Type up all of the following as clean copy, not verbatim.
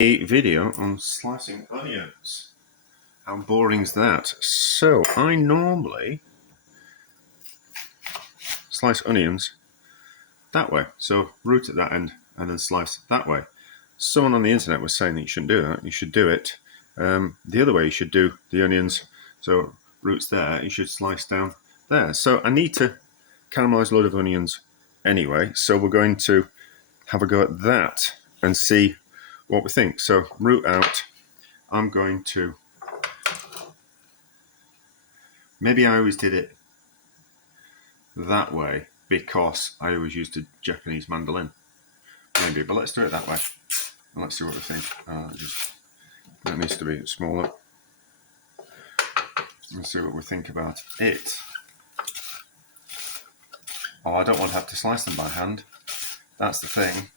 A video on slicing onions. How boring is that? So I normally slice onions that way. So root at that end and then slice that way. Someone on the internet was saying that you shouldn't do that. You should do it the other way. You should do the onions. So roots there, you should slice down there. So I need to caramelize a load of onions anyway. So we're going to have a go at that and see what we think. So root out. I'm going to, maybe I always did it that way because I always used a Japanese mandolin. Maybe, but let's do it that way. And let's see what we think. That needs to be smaller. Let's see what we think about it. Oh, I don't want to have to slice them by hand. That's the thing.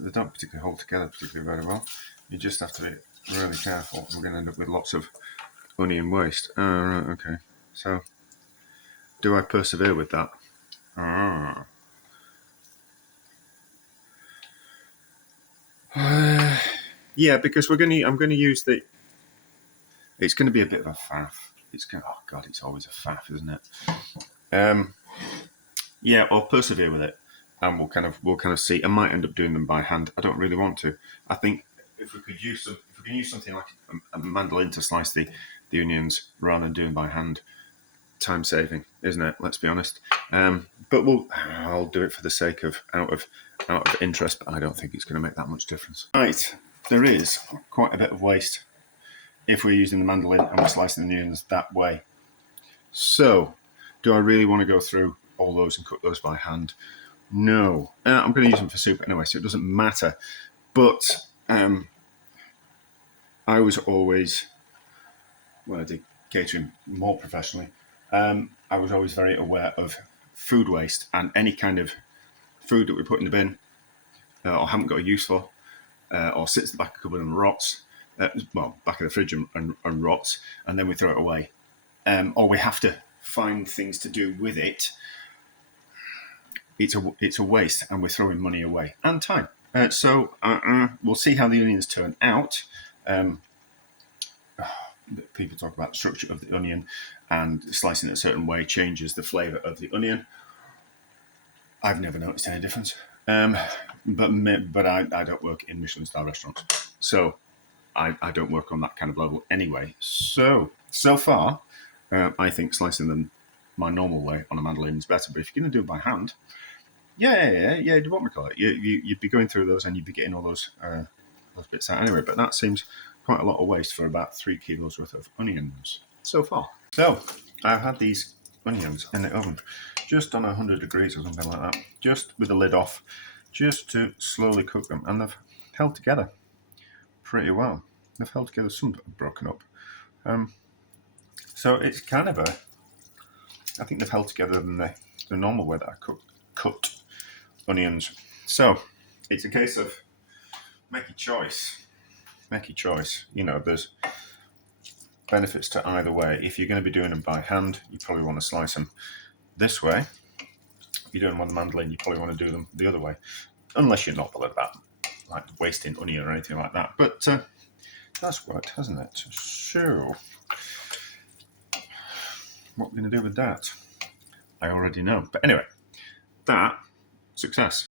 They don't particularly hold together particularly very well. You just have to be really careful. We're going to end up with lots of onion waste. Right, okay. So, do I persevere with that? Yeah, because I'm going to use the. It's going to be a bit of a faff. Oh God, it's always a faff, isn't it? Yeah, I'll persevere with it, and we'll kind of see. I might end up doing them by hand. I don't really want to. I think if we can use something like a mandolin to slice the onions rather than doing by hand, time saving, isn't it? Let's be honest. But I'll do it for the sake of out of interest. But I don't think it's going to make that much difference. Right, there is quite a bit of waste if we're using the mandolin and we're slicing the onions that way. So, do I really want to go through all those and cook those by hand? No. I'm going to use them for soup anyway, so it doesn't matter. But I was always, when I did catering more professionally, I was always very aware of food waste and any kind of food that we put in the bin or haven't got a use for or sits at the back of the cupboard and rots, back of the fridge and rots, and then we throw it away. Or we have to find things to do with it. It's a waste, and we're throwing money away and time. So we'll see how the onions turn out. People talk about the structure of the onion, and slicing it a certain way changes the flavour of the onion. I've never noticed any difference, but I don't work in Michelin star restaurants, so I don't work on that kind of level anyway. So far, I think slicing them my normal way on a mandolin is better. But if you're going to do it by hand, yeah, what we call it, you'd be going through those and you'd be getting all those bits out anyway. But that seems quite a lot of waste for about 3 kilos worth of onions so far. So I've had these onions in the oven just on 100 degrees or something like that, just with the lid off, just to slowly cook them, and they've held together pretty well. They've held together, some have broken up. So it's kind of I think they've held together than the normal way that I cut onions. So it's a case of make your choice. You know, there's benefits to either way. If you're going to be doing them by hand, you probably want to slice them this way. If you're doing them on the mandolin, you probably want to do them the other way, unless you're not bothered about like wasting onion or anything like that. But that's worked, hasn't it? So what we're going to do with that, I already know. But anyway, success.